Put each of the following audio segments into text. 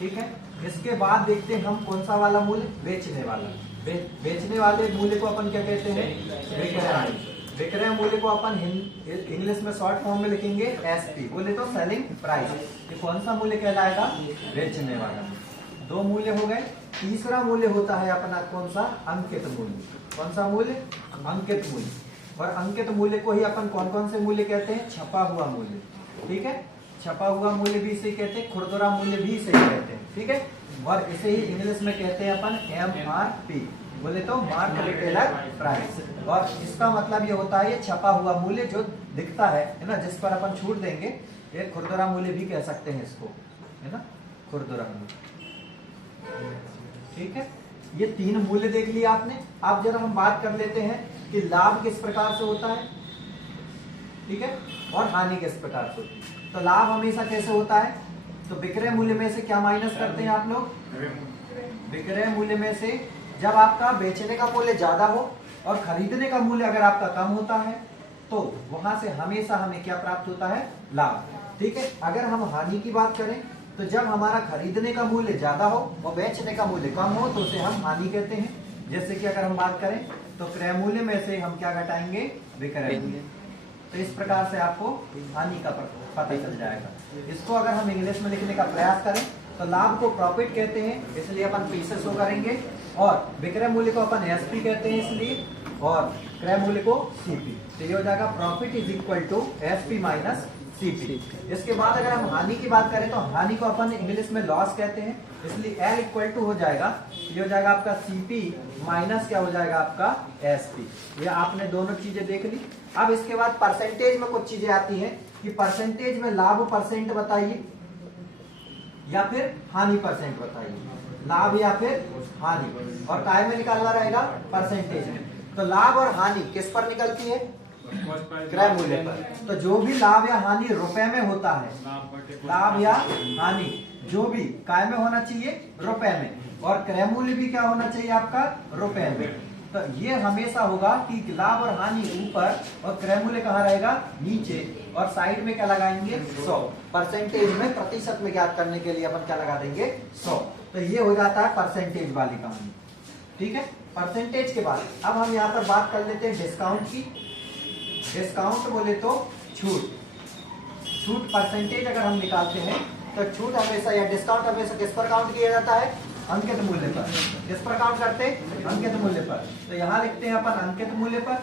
ठीक है। इसके बाद देखते हैं हम कौन सा वाला मूल्य, बेचने वाला। बेचने वाले मूल्य को अपन क्या कहते हैं, विक्रय। विक्रय मूल्य को अपन इंग्लिश में शॉर्ट फॉर्म में लिखेंगे एसपी, बोले तो सेलिंग प्राइस। ये कौन सा मूल्य कहलाएगा, बेचने वाला। दो मूल्य हो गए। तीसरा मूल्य होता है अपना कौन सा, अंकित मूल्य। कौन सा मूल्य, अंकित मूल्य। और अंकित मूल्य को ही अपन कौन कौन से मूल्य कहते हैं, छपा हुआ मूल्य। ठीक है, छपा हुआ मूल्य भी इसे कहते हैं, खुरदरा मूल्य भी इसे कहते हैं। ठीक है, और इसे ही इंग्लिश में कहते हैं अपन MRP, बोले तो मार्क रिटेलर प्राइस। और इसका मतलब ये होता है, ये छपा हुआ मूल्य जो दिखता है ना, जिस पर अपन छूट देंगे, ये खुरदरा मूल्य भी कह सकते हैं इसको, है ना, खुरदरा मूल्य। ठीक है, ये तीन मूल्य देख लिया आपने। अब जरा हम बात कर लेते हैं कि लाभ किस प्रकार से होता है, ठीक है, और हानि किस प्रकार से होती है। तो लाभ हमेशा कैसे होता है, तो विक्रय मूल्य में से क्या माइनस करते हैं आप लोग, विक्रय मूल्य में से जब आपका बेचने का मूल्य ज्यादा हो और खरीदने का मूल्य अगर आपका कम होता है, तो वहां से हमेशा हमें क्या प्राप्त होता है, लाभ। ठीक है, अगर हम हानि की बात करें, तो जब हमारा खरीदने का मूल्य ज्यादा हो और बेचने का मूल्य कम हो, तो उसे हम हानि कहते हैं। जैसे कि अगर हम बात करें, तो क्रय मूल्य में से हम क्या घटाएंगे, विक्रय मूल्य। तो इस प्रकार से आपको हानि का पता चल जाएगा। इसको अगर हम इंग्लिश में लिखने का प्रयास करें, तो लाभ को प्रॉफिट कहते हैं, इसलिए अपन पी से शो करेंगे, और विक्रय मूल्य को अपन एसपी कहते हैं इसलिए, और क्रय मूल्य को सीपी। तो ये हो जाएगा profit is equal to SP minus CP. इसके बाद अगर हम हानि की बात करें, तो हानि को अपन इंग्लिश में लॉस कहते हैं, इसलिए एल इक्वल टू हो जाएगा, ये हो जाएगा आपका सीपी माइनस क्या हो जाएगा आपका एसपी। ये आपने दोनों चीजें देख ली। अब इसके बाद परसेंटेज में कुछ चीजें आती हैं कि परसेंटेज में लाभ परसेंट बताइए या फिर हानि परसेंट बताइए, लाभ या फिर हानि, और काय में निकालना रहेगा, परसेंटेज में। तो लाभ और हानि किस पर निकलती है, क्रय मूल्य पर। तो जो भी लाभ या हानि रुपए में होता है, लाभ या हानि जो भी काय में होना चाहिए, रुपए में, और क्रय मूल्य भी क्या होना चाहिए आपका, रुपए में। तो ये हमेशा होगा कि लाभ और हानि ऊपर और क्रय मूल्य कहाँ रहेगा, नीचे, और साइड में क्या लगाएंगे, 100। परसेंटेज में प्रतिशत में ज्ञात करने के लिए अपन क्या लगा देंगे, 100। तो ये हो जाता है परसेंटेज वाली कहानी। ठीक है, परसेंटेज के बाद अब हम यहाँ पर बात कर लेते हैं डिस्काउंट की। डिस्काउंट बोले तो छूट। छूट परसेंटेज अगर हम निकालते हैं, तो छूट हमेशा या डिस्काउंट हमेशा किस पर काउंट किया जाता है, अंकित मूल्य पर। किस पर काउंट करते हैं, अंकित मूल्य पर। तो यहाँ लिखते हैं अपन अंकित मूल्य पर,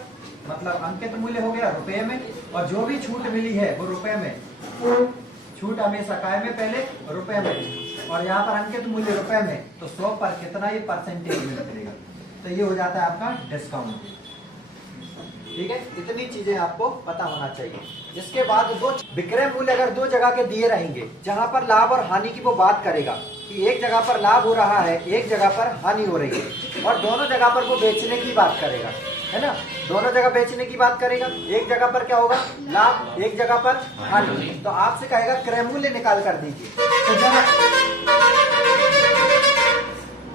मतलब अंकित मूल्य हो गया रुपए में, और जो भी छूट मिली है वो रुपए में। छूट हमेशा काय में पहले, रुपए में, और यहाँ पर अंकित मूल्य रुपए में, तो 100 पर कितना, ये परसेंटेज में निकलेगा। तो ये हो जाता है आपका डिस्काउंट। ठीक है, इतनी चीजें आपको पता होना चाहिए। इसके बाद दो विक्रय मूल्य अगर दो जगह के दिए रहेंगे, जहां पर लाभ और हानि की वो बात करेगा कि एक जगह पर लाभ हो रहा है, एक जगह पर हानि हो रही है, और दोनों जगह पर वो बेचने की बात करेगा, है ना, दोनों जगह बेचने की बात करेगा। एक जगह पर क्या होगा, लाभ, एक जगह पर हानि। तो आपसे कहेगा क्रय मूल्य निकाल कर दीजिए। तो जरा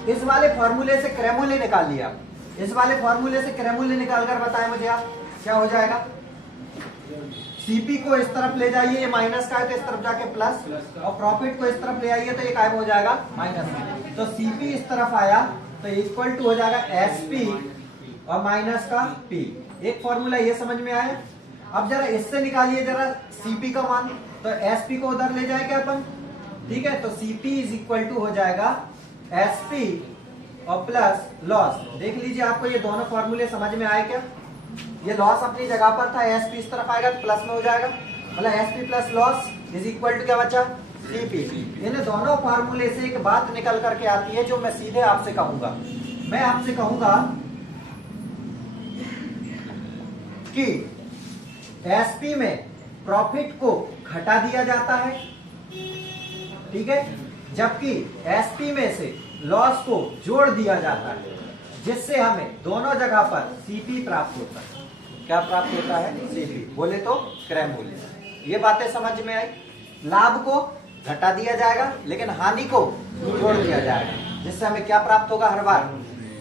इस वाले फॉर्मूले से क्रय मूल्य निकाल लिया, इस वाले फॉर्मूले से क्रय मूल्य निकाल कर बताएं मुझे आप, क्या हो जाएगा। सीपी को इस तरफ ले जाइए, ये माइनस का है तो इस तरफ जाके प्लस, और प्रॉफिट को इस तरफ ले आइए तो ये काय हो जाएगा, माइनस में। तो सीपी इस तरफ आया तो इक्वल टू हो जाएगा एसपी और माइनस का पी। एक फॉर्मूला ये समझ में आया। अब जरा इससे निकालिए जरा सीपी का मान, तो एसपी को उधर ले जाएंगे अपन। ठीक है, तो सीपी इज इक्वल टू हो जाएगा एसपी और प्लस लॉस। देख लीजिए आपको ये दोनों फॉर्मूले समझ में आए क्या। ये लॉस अपनी जगह पर था, एसपी इस तरफ आएगा तो प्लस में हो जाएगा, मतलब SP plus loss is equal to क्या बचा, सीपी। इन दोनों फॉर्मूले से एक बात निकल करके आती है जो मैं सीधे आपसे कहूंगा। मैं आपसे कहूंगा कि एसपी में प्रॉफिट को घटा दिया जाता है, ठीक है, जबकि एसपी में से लॉस को जोड़ दिया जाता है, जिससे हमें दोनों जगह पर सीपी प्राप्त होता है। क्या प्राप्त होता है, सीपी, बोले तो क्रय मूल्य। ये बातें समझ में आई। लाभ को घटा दिया जाएगा लेकिन हानि को जोड़ दिया जाएगा, जिससे हमें क्या प्राप्त होगा, हर बार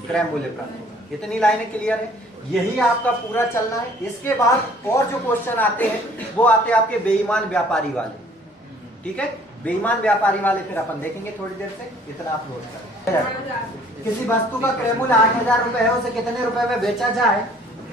क्रय मूल्य प्राप्त होगा। इतनी लाइनें क्लियर है, यही आपका पूरा चलना है। इसके बाद और जो क्वेश्चन आते हैं वो आते हैं आपके बेईमान व्यापारी वाले। ठीक है, बेईमान व्यापारी वाले फिर अपन देखेंगे थोड़ी देर से, इतना आप नोट करें। किसी वस्तु का क्रय मूल्य 8,000 रुपए है, उसे कितने रुपए में बेचा जाए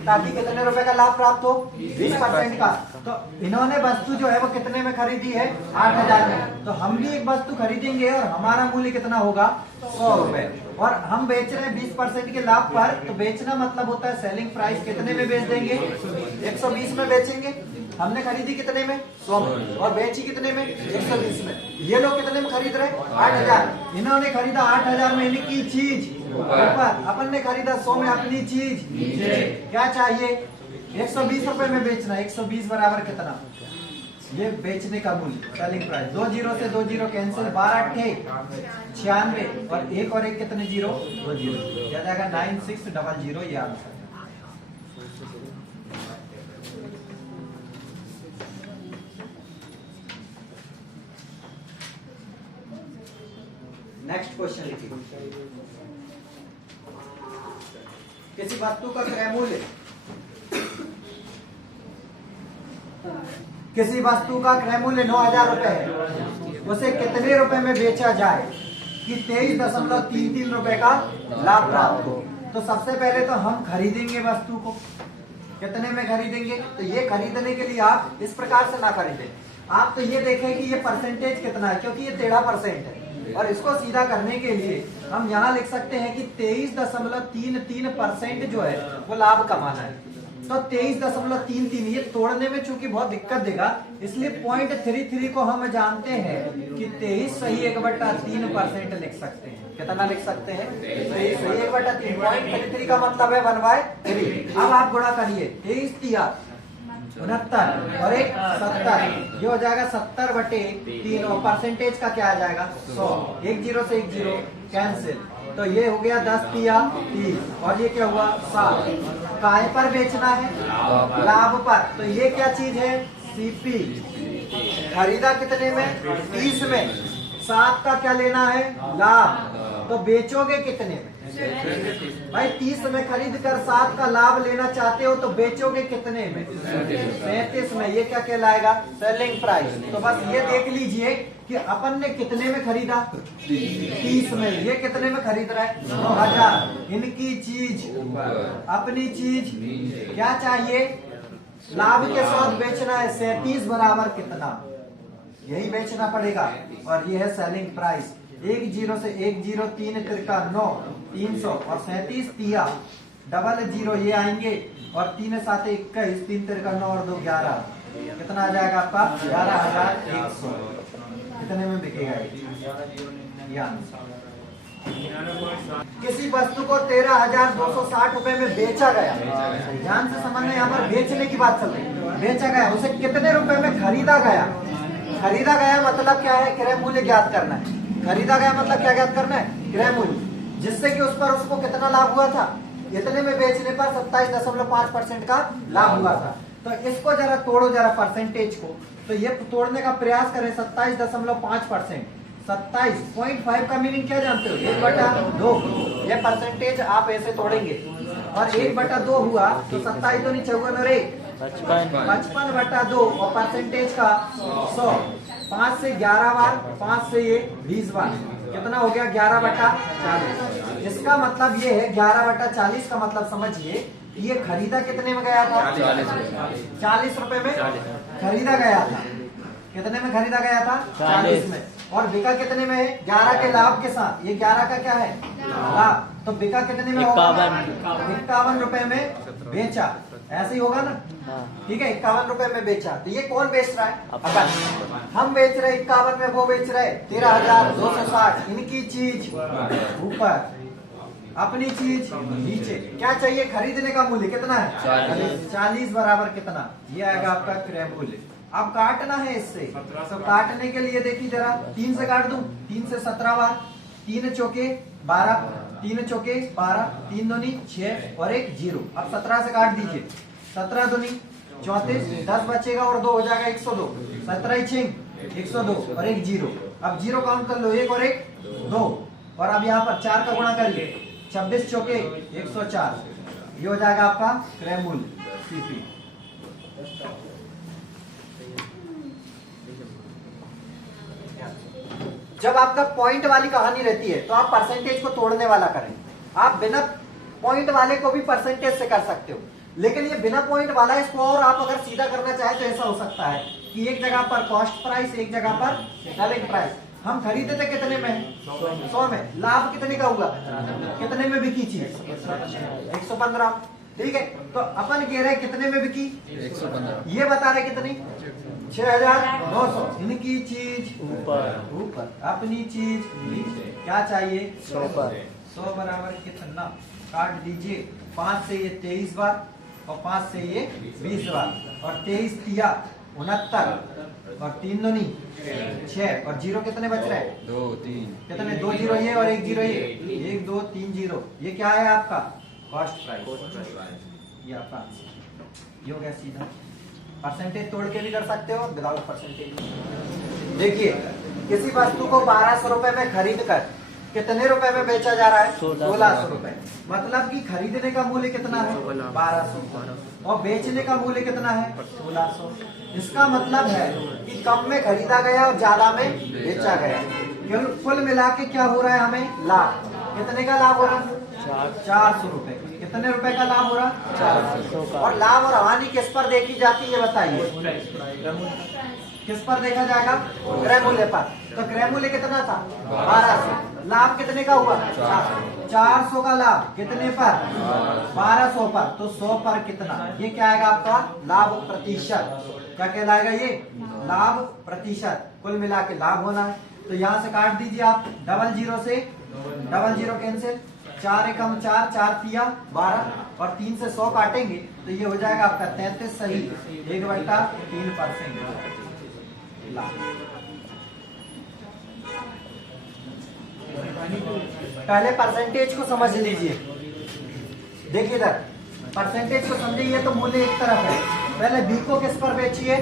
ताकि कितने रुपए का लाभ प्राप्त हो? 20% का। तो इन्होंने वस्तु जो है वो कितने में खरीदी है? 8,000 में। तो हम भी एक वस्तु खरीदेंगे और हमारा मूल्य कितना होगा? 100 रुपए। और हम बेच रहे हैं 20% के लाभ पर, तो बेचना मतलब होता है सेलिंग प्राइस कितने में बेच देंगे? 120 में बेचेंगे। हमने खरीदी कितने में? 100 में। और बेची कितने में? 120 में। ये लोग कितने में खरीद रहे? 8,000। इन्होंने खरीदा 8,000 में इनकी चीज ऊपर, अपन ने खरीदा 100 में अपनी चीज नीचे। क्या चाहिए? 120 रुपए में बेचना। 120 बराबर कितना? ये बेचने का मूल्य, सेलिंग प्राइस। 2 जीरो से 2 जीरो कैंसिल, 12 अट्ठे 96 और एक और एक कितने जीरो? 2 जीरो। क्या जाएगा? 9600। ये आंसर। नेक्स्ट क्वेश्चन लिखिए। किसी वस्तु का क्रय मूल्य, किसी वस्तु का क्रय मूल्य 9,000 रुपए है, उसे कितने रुपए में बेचा जाए कि 23.33 रुपए का लाभ प्राप्त हो? तो सबसे पहले तो हम खरीदेंगे वस्तु को। कितने में खरीदेंगे? तो ये खरीदने के लिए आप इस प्रकार से ना खरीदें, आप तो ये देखें कि ये परसेंटेज कितना है, क्योंकि ये 13% है। और इसको सीधा करने के लिए हम यहाँ लिख सकते हैं कि 23.33% जो है वो लाभ कमाना है। तो 23.33, ये तोड़ने में चूंकि बहुत दिक्कत देगा, इसलिए 0.33 को हम जानते हैं कि 23 सही 1/3% लिख सकते हैं। कितना लिख सकते हैं? 23 सही 1/3। 0.33 का मतलब है 1/3। अब आप गुणा करिए, 23 तिया 69 और एक 70, ये हो जाएगा 70/3। और परसेंटेज का क्या आ जाएगा? 100। 1 जीरो से 1 जीरो कैंसिल, तो ये हो गया 10 तिया 30 और ये क्या हुआ? 7। काय पर बेचना है? लाभ पर। तो ये क्या चीज है? सीपी। खरीदा कितने में? 30 में। 7 का क्या लेना है? लाभ। तो बेचोगे कितने में? भाई 30 में खरीद कर 7 का लाभ लेना चाहते हो, तो बेचोगे कितने में? 37 में। ये क्या कहलाएगा? Selling price. तो बस ये देख लीजिए कि अपन ने कितने में खरीदा? 30 में। ये कितने में खरीद रहा है? 9,000। इनकी चीज अपनी चीज क्या चाहिए? लाभ के साथ बेचना है। 37 बराबर कितना? यही बेचना पड़ेगा। और ये है सेलिंग प्राइस। 1 जीरो से 1 जीरो, 3 तिरका 9, 300 और 37 तिया डबल जीरो ये आएंगे और 3 7 21, 3 तिरका 9 और 2 11। कितना आ जाएगा आपका? 11,100। कितने में बिकेगा ये आंसर? किसी वस्तु को 13,260 रुपए में बेचा गया। ध्यान से समझना, यहाँ पर बेचने की बात चल रही है। बेचा गया, उसे कितने रुपए में खरीदा गया? खरीदा गया मतलब क्या है? क्रय मूल्य ज्ञात करना है। खरीदा गया मतलब क्या ज्ञात करना है? क्रय मूल्य, जिससे कि उस पर उसको कितना लाभ हुआ था? इतने में बेचने पर 27.5% का लाभ हुआ था। तो इसको जरा तोड़ो, जरा परसेंटेज को। तो ये तोड़ने का प्रयास करें। 27.5%। 27.5 का मीनिंग क्या जानते हो? 1/2। ये परसेंटेज आप ऐसे तोड़ेंगे और 1/2 हुआ तो 27 तो नहीं, 54 और 1 55/2 और परसेंटेज का 100। 5 से 11 बार, 5 से ये 20 बार, कितना हो गया? 11/40। इसका मतलब ये है 11/40 का मतलब समझिए, ये खरीदा कितने में गया था? 40 रुपए में खरीदा गया था। कितने में खरीदा गया था? 40 में। और बिका कितने में है? 11 के लाभ के साथ। ये 11 का क्या है? लाभ। तो बिका कितने में होगा? 51 रुपए में बेचा। ऐसे ही होगा ना? ठीक है, 51 रुपए में बेचा। तो ये कौन बेच रहा है? अपन। हम बेच रहे 51 में, वो बेच रहे 13,260। इनकी चीज ऊपर, अपनी चीज नीचे। क्या चाहिए? खरीदने का मूल्य कितना है? 40 बराबर कितना? ये आएगा आपका क्रय मूल्य। अब काटना है इससे, तो काटने के लिए देखिए जरा, 3 से काट दूं। 3 से 17 बार, 3 चौके 12, 3 चौके 12, 3 दूनी 6 और 1 0। अब 17 से काट दीजिए। 17 दूनी 34, 10 बचेगा और 2 हो जाएगा 102। 17 छिंग 102 और 1 0। अब 0 काउंट कर लो, 1 और 1 2। और अब यहाँ पर 4 का गुणा करिए। 26 चौके 104। ये हो जाएगा आपका क्रय मूल्य सीपी। Yeah. जब आपका पॉइंट वाली कहानी रहती है तो आप परसेंटेज को तोड़ने वाला करें। आप बिना पॉइंट वाले को भी परसेंटेज से कर सकते हो, लेकिन ये बिना पॉइंट वाला है, इसको और आप अगर सीधा करना चाहे तो ऐसा हो सकता है कि एक जगह पर कॉस्ट प्राइस, एक जगह पर सेलिंग प्राइस। हम खरीदे थे कितने में? 100 में। लाभ कितने का हुआ? कितने में बिकी चीज? 115। ठीक है, तो अपन कह रहे कितने में बिकी? 115। ये बता रहे कितनी? 6900। इनकी चीज ऊपर, अपनी चीज नीचे। क्या चाहिए? 100 पर। 100 बराबर कितना? काट दीजिए। 5 से ये 23 बार और 5 से ये 20 बार, और 23 तिया 69 और 3 दूनी 6, और जीरो कितने बच रहे हैं? 2 3। कितने? 2 जीरो ये और 1 जीरो ये, 1 2 3 जीरो। ये क्या है आपका? Cost price. ये आपका आंसर। ये हो गया सीधा। परसेंटेज तोड़ के भी कर सकते हो, विदाउट परसेंटेज। देखिए, किसी वस्तु को 1200 रुपए में खरीद कर कितने रुपए में बेचा जा रहा है? 1600 रुपए। मतलब कि खरीदने का मूल्य कितना है? 1200, और बेचने का मूल्य कितना है? 1600। इसका मतलब है कि कम में खरीदा गया और ज्यादा में बेचा गया। कुल मिला के क्या हो रहा है हमें? लाभ। कितने का लाभ हो रहा है? 400 रुपए। कितने रुपए का लाभ हो रहा? 400। और लाभ और हानि किस पर देखी जाती है बताइए? किस पर देखा जाएगा? क्रय मूल्य पर। तो क्रय मूल्य कितना था? 1200। लाभ कितने का हुआ? 400 का लाभ कितने पर? 1200 पर। तो 100 पर कितना? ये क्या आएगा आपका? लाभ प्रतिशत। क्या कहलाएगा ये? लाभ प्रतिशत। कुल मिला के लाभ होना है। तो यहाँ से काट दीजिए आप। डबल जीरो से डबल जीरो कैंसिल। 4 एकम 4, 4 तिया 12, और 3 से 100 काटेंगे तो ये हो जाएगा आपका 33 सही। 1/3%। पहले परसेंटेज को समझ लीजिए। देखिए इधर परसेंटेज को समझिए, ये तो मूल्य एक तरफ है। पहले बी को किस पर बेचिए?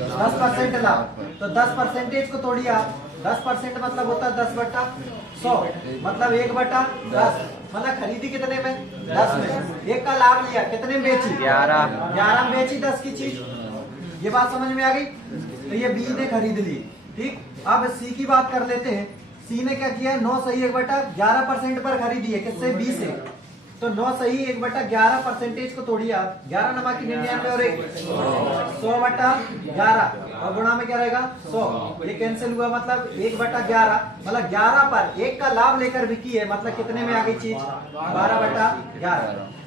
10% लाभ। तो 10 परसेंटेज को तोड़िए आप। 10% मतलब होता है 10/100, मतलब 1/10। मतलब खरीदी कितने में? 10 में। 1 का लाभ लिया, कितने में बेची? 11 में बेची 10 की चीज। ये बात समझ में आ गई? तो ये बी ने खरीद ली। ठीक, अब सी की बात कर लेते हैं। सी ने क्या किया? 9 सही 1/11% पर खरीदी है। किससे? बी से। तो 9 सही 1/11 परसेंटेज को तोड़िए आप। 11 नमा की 99 और 1 100/11, और गुणा में क्या रहेगा? 100। ये कैंसिल हुआ, मतलब 1/11, मतलब 11 पर 1 का लाभ लेकर बिकी है। मतलब कितने में आ गई चीज? 12/11।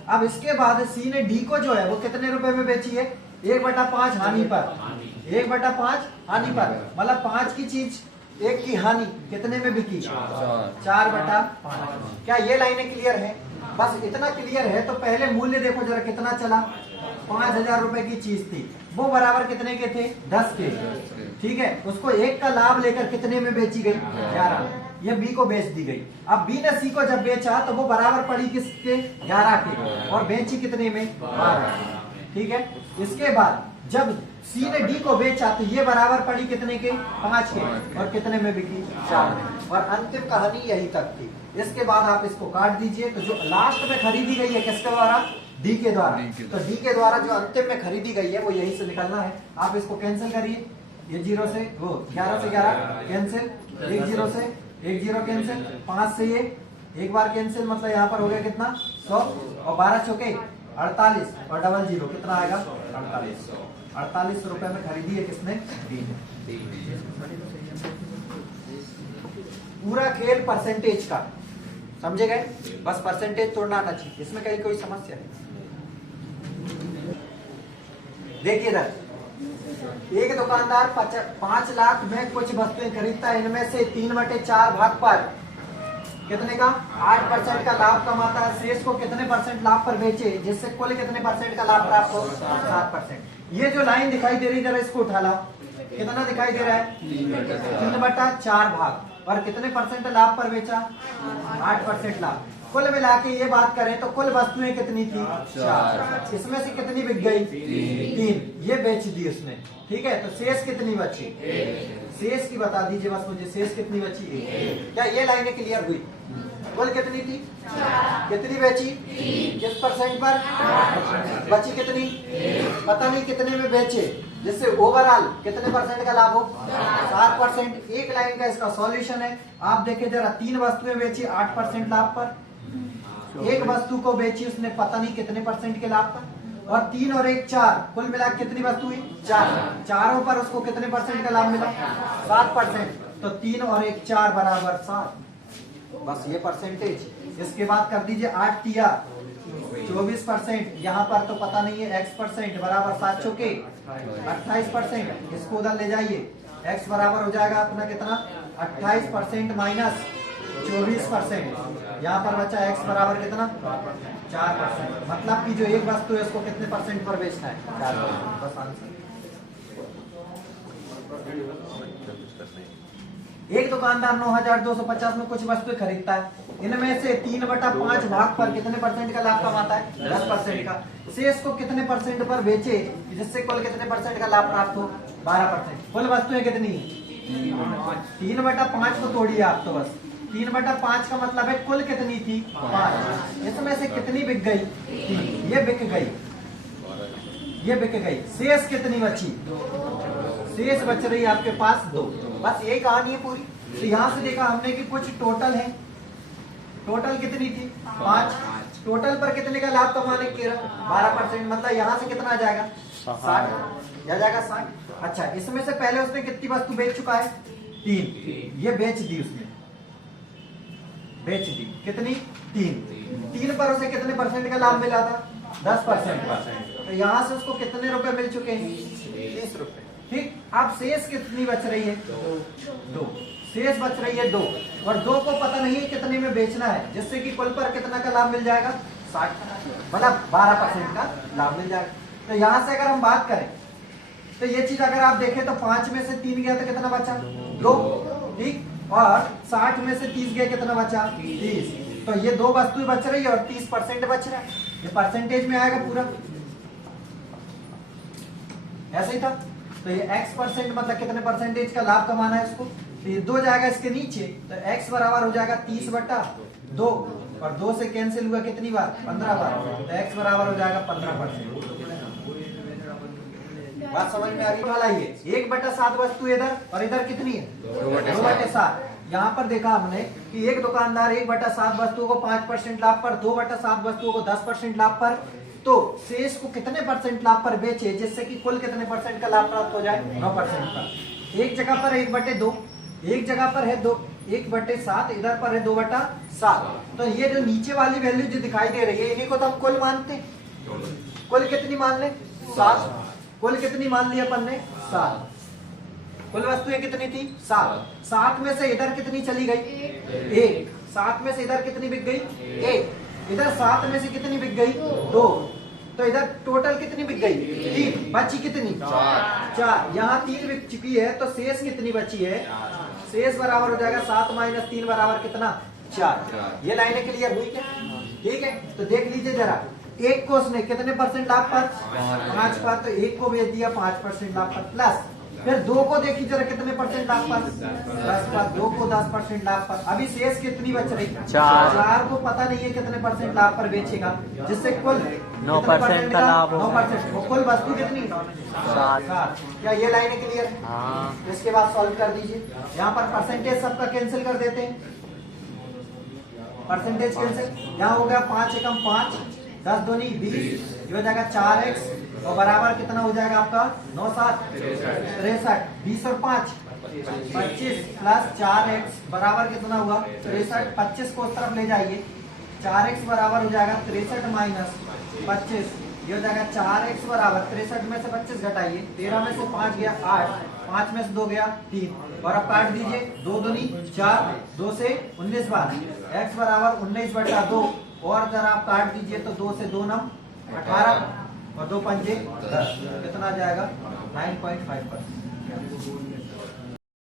अब इसके बाद सी ने डी को जो है वो कितने रुपए में बेची है? 1/5 हानि पर। 1/5 हानि पर, मतलब 5 की चीज 1 की हानि कितने में बिकी? 4/5। क्या ये लाइनें क्लियर है? बस इतना क्लियर है तो पहले मूल्य देखो जरा कितना चला। 5000 रुपए की चीज थी, वो बराबर कितने के थे? 10 के। ठीक है, उसको 1 का लाभ लेकर कितने में बेची गई? 11। ये बी को बेच दी गई। अब बी ने सी को जब बेचा तो वो बराबर पड़ी किसके? 11 के, और बेची कितने में? 12। ठीक है, इसके बाद जब सी ने डी को बेचा तो ये बराबर पड़ी कितने के? 5 के, और कितने में बिकी? 4। और अंतिम कहानी यही तक थी। इसके बाद आप इसको काट दीजिए। तो जो लास्ट में खरीदी गई है किसके द्वारा? डी के द्वारा। तो डी के द्वारा जो अंतिम में खरीदी गई है वो यही से निकलना है। आप इसको कैंसिल करिए। ये 0 से वो 11 से 11 कैंसिल, 1 0 से 1 0 कैंसिल, 5 से ये एक बार कैंसिल, मतलब यहाँ पर हो गया कितना? 100, और 12 चौके 48, और डबल जीरो कितना आएगा? 4800। 4800 रुपए में खरीदी है किसने? डी ने। पूरा खेल परसेंटेज का, समझे गए? बस परसेंटेज तोड़ना आना चाहिए, इसमें कहीं कोई समस्या नहीं। देखिए इधर एक दुकानदार 5 लाख में कुछ वस्तुएं खरीदता है। इनमें से 3/4 भाग पर कितने का? 8% का लाभ कमाता है। शेष को कितने % लाभ पर बेचे, जिससे कुल कितने % का लाभ प्राप्त हो? 7%। ये जो लाइन दिखाई दे रही है जरा इसको उठा लो। कितना दिखाई दे रहा है? 3/4 भाग, और कितने % लाभ पर बेचा? 8% लाभ। कुल मिला के ये बात करें तो कुल वस्तुएं कितनी थी? 4। इसमें से कितनी बिक गई? 3। ये बेच दी उसने। ठीक है, तो शेष कितनी बची? शेष की बता दीजिए बस मुझे, शेष कितनी बची? क्या ये लाइनें क्लियर हुई? कुल कितनी थी? कितनी बेची? किस % पर? बची कितनी? पता नहीं कितने में बेचे। जिससे ओवरऑल कितने परसेंट का लाभ हो? 7%। एक लाइन का इसका सॉल्यूशन है। आप देखिए जरा, 3 वस्तुएं बेची 8% लाभ पर, एक वस्तु को बेची उसने पता नहीं कितने परसेंट के लाभ पर, और 3 और 1 4, कुल मिला कितनी वस्तु हुई? 4। चारों पर उसको कितने परसेंट का लाभ मिला? 7%। तो 3 और 1 4 बराबर 7। बस ये परसेंटेज। इसके बाद कर दीजिए 8 तिया 24%। यहाँ पर तो पता नहीं है, x% बराबर 7 चौके 28%। इसको उधर ले जाइए, x बराबर हो जाएगा अपना कितना? 28% माइनस 24%। यहाँ पर बचा x बराबर कितना? 4%। मतलब कि जो एक वस्तु है उसको कितने परसेंट पर बेचना है? 4%। बस आंसर। एक दुकानदार 9,250 में कुछ वस्तुएं खरीदता है। इनमें से 3/5 भाग पर कितने परसेंट का लाभ कमाता है? 10% का। शेष को कितने परसेंट पर बेचे जिससे कुल कितने परसेंट का लाभ प्राप्त हो? 12%। कुल वस्तुएं कितनी? 3/5 को तोड़िए आप तो बस। 3/5 का मतलब है कुल कितनी थी? 5। इसमें से कितनी बिक गई? 3। ये बिक गई, ये बिक गई। शेष कितनी बची? शेष बच रही है आपके पास 2। बस यही कहानी है पूरी। तो यहाँ से देखा हमने कि कुछ टोटल है। टोटल कितनी थी? 5। टोटल पर कितने का लाभ कमाने की? 12%। मतलब यहाँ से कितना आ जाएगा? 60 आ जाएगा, 60। अच्छा, इसमें से पहले उसने कितनी वस्तु बेच चुका है? 3। ये बेच दी उसने, बेच दी। कितनी? 3 पर उसे कितने परसेंट का लाभ मिला था? 10%। तो यहाँ से उसको कितने रुपए मिल चुके हैं? 30 रुपए। ठीक। अब शेष कितनी बच रही है? 2। शेष बच रही है 2, और 2 को पता नहीं है कितने में बेचना है, जिससे कि कुल पर कितना का लाभ मिल जाएगा? 60। मतलब 12% का लाभ मिल जाएगा। तो यहाँ से अगर हम बात करें तो ये चीज अगर आप देखें तो 5 में से 3 गया तो कितना बचा? 2। ठीक। और 60 में से 30 गया, कितना बचा? 30। तो ये 2 वस्तुएं बच रही है और 30% बच रहा है। ये परसेंटेज में आएगा पूरा, ऐसे ही था। तो ये x% मतलब कितने परसेंटेज का लाभ कमाना है इसको? तो ये 2 जाएगा इसके नीचे, तो x बराबर हो जाएगा 30/2, और 2 से कैंसिल हुआ कितनी बार? 15 बार। तो x बराबर हो जाएगा 15%। बात समझ में आ गई? वाला ये 1/7 वस्तु इधर, और इधर कितनी है? 2/7। यहाँ पर देखा हमने कि एक दुकानदार 1/7 वस्तुओं को 5% लाभ पर, 2/7 वस्तुओं को 10% लाभ पर, तो शेष को कितने परसेंट लाभ पर बेचे जिससे कि कुल कितने परसेंट का लाभ प्राप्त हो जाए? 9% पर। एक जगह पर 1/2, एक जगह पर है 1/7, इधर पर है 2/7। तो ये जो नीचे वाली वैल्यू जो दिखाई दे रही है, इन्हीं को तो हम कुल मानते हैं। कुल कितनी मान ले? 7। कुल कितनी मान ली अपन ने? 7। कुल वस्तुएं कितनी थी? 7। 7 में से इधर कितनी चली गई? 1। 7 में से इधर कितनी बिक गई? 1। इधर 7 में से कितनी बिक गई? 2। तो इधर टोटल कितनी बिक गई? 3। बची कितनी? 4। यहाँ 3 बिक चुकी है, तो शेष कितनी बची है? शेष बराबर हो जाएगा 7 - 3 बराबर कितना? 4। ये लाइनें क्लियर हुई क्या? ठीक है। तो देख लीजिए जरा, एक को उसने कितने परसेंट लाभ पर? 5 पर। तो एक को बेच दिया 5% लाभ पर, प्लस फिर 2 को देखिए जरा कितने परसेंट लाभ पर? 10 पर। 2 को 10% लाभ पर। अभी शेष कितनी बच रही? 4 को पता नहीं है कितने परसेंट लाभ पर बेचेगा, जिससे कुल 9% का लाभ हो। 9%। कुल वस्तु कितनी? 7। क्या ये लाइनें क्लियर है? हाँ। इसके बाद सॉल्व कर दीजिए। यहाँ पर परसेंटेज सबका कैंसिल कर देते हैं। Percentage cancel. यहाँ हो गया 5 एकम 5, 10 दूनी 20, ये हो जाएगा 4x, और बराबर कितना हो जाएगा आपका? 9 7 63। 20 और 5 25 प्लस 4x बराबर कितना हुआ? 63। 25 को उस तरफ ले जाइए, 4x बराबर हो जाएगा 63 माइनस 25, ये हो जाएगा 4x बराबर 63 में से 25 घटाइए, 13 में से 5 गया 8, 5 में से 2 गया 3, और अब काट दीजिए। 2 दूनी 4, 2 से 19 बार, x बराबर 19/2, और जरा आप काट दीजिए तो 2 से 2 नम 18, और 2 पंजे 10, कितना आ जाएगा? 9.5%।